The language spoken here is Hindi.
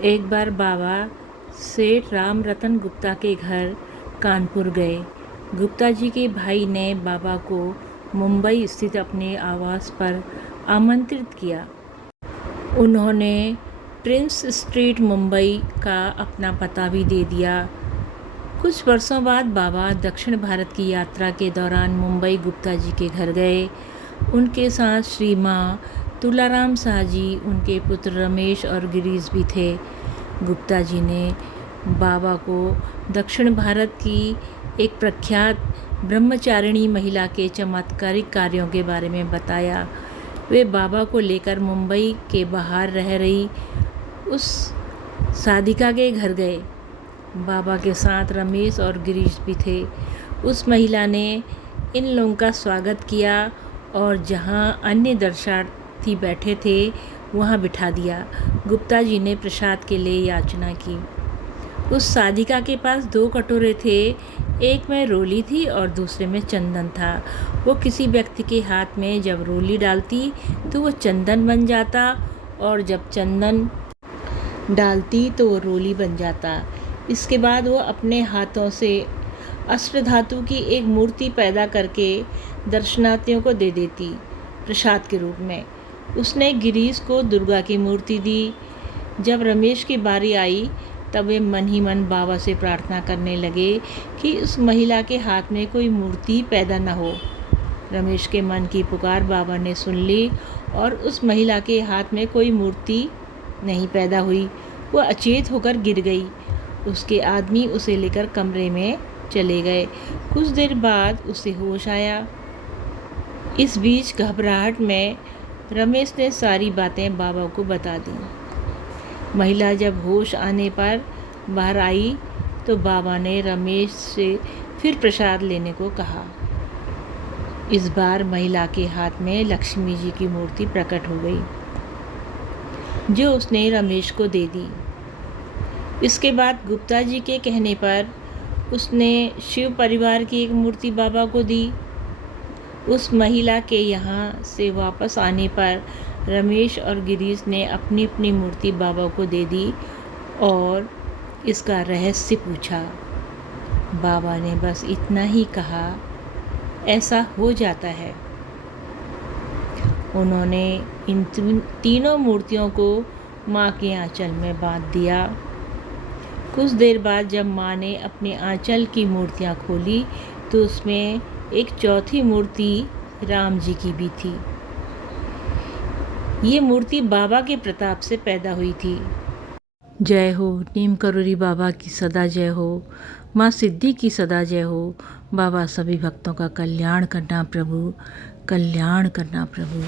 एक बार बाबा सेठ राम रतन गुप्ता के घर कानपुर गए। गुप्ता जी के भाई ने बाबा को मुंबई स्थित अपने आवास पर आमंत्रित किया। उन्होंने प्रिंस स्ट्रीट मुंबई का अपना पता भी दे दिया। कुछ वर्षों बाद बाबा दक्षिण भारत की यात्रा के दौरान मुंबई गुप्ता जी के घर गए। उनके साथ श्री माँ तुलाराम शाह जी, उनके पुत्र रमेश और गिरीश भी थे। गुप्ता जी ने बाबा को दक्षिण भारत की एक प्रख्यात ब्रह्मचारिणी महिला के चमत्कारिक कार्यों के बारे में बताया। वे बाबा को लेकर मुंबई के बाहर रह रही उस साधिका के घर गए। बाबा के साथ रमेश और गिरीश भी थे। उस महिला ने इन लोगों का स्वागत किया और जहां अन्य दर्शनार्थी बैठे थे वहां बिठा दिया। गुप्ता जी ने प्रसाद के लिए याचना की। उस साधिका के पास 2 कटोरे थे, एक में रोली थी और दूसरे में चंदन था। वो किसी व्यक्ति के हाथ में जब रोली डालती तो वो चंदन बन जाता और जब चंदन डालती तो वो रोली बन जाता। इसके बाद वो अपने हाथों से अष्टधातु की एक मूर्ति पैदा करके दर्शनार्थियों को दे देती प्रसाद के रूप में। उसने गिरीश को दुर्गा की मूर्ति दी। जब रमेश की बारी आई तब वे मन ही मन बाबा से प्रार्थना करने लगे कि उस महिला के हाथ में कोई मूर्ति पैदा न हो। रमेश के मन की पुकार बाबा ने सुन ली और उस महिला के हाथ में कोई मूर्ति नहीं पैदा हुई। वो अचेत होकर गिर गई। उसके आदमी उसे लेकर कमरे में चले गए। कुछ देर बाद उसे होश आया। इस बीच घबराहट में रमेश ने सारी बातें बाबा को बता दी। महिला जब होश आने पर बाहर आई तो बाबा ने रमेश से फिर प्रसाद लेने को कहा। इस बार महिला के हाथ में लक्ष्मी जी की मूर्ति प्रकट हो गई, जो उसने रमेश को दे दी। इसके बाद गुप्ता जी के कहने पर उसने शिव परिवार की एक मूर्ति बाबा को दी। उस महिला के यहाँ से वापस आने पर रमेश और गिरीश ने अपनी अपनी मूर्ति बाबा को दे दी और इसका रहस्य पूछा। बाबा ने बस इतना ही कहा, ऐसा हो जाता है। उन्होंने इन तीनों मूर्तियों को माँ के आंचल में बांध दिया। कुछ देर बाद जब माँ ने अपने आंचल की मूर्तियाँ खोली तो उसमें एक चौथी मूर्ति राम जी की भी थी। ये मूर्ति बाबा के प्रताप से पैदा हुई थी। जय हो नीम करोली बाबा की सदा जय हो, माँ सिद्धि की सदा जय हो। बाबा सभी भक्तों का कल्याण करना प्रभु, कल्याण करना प्रभु।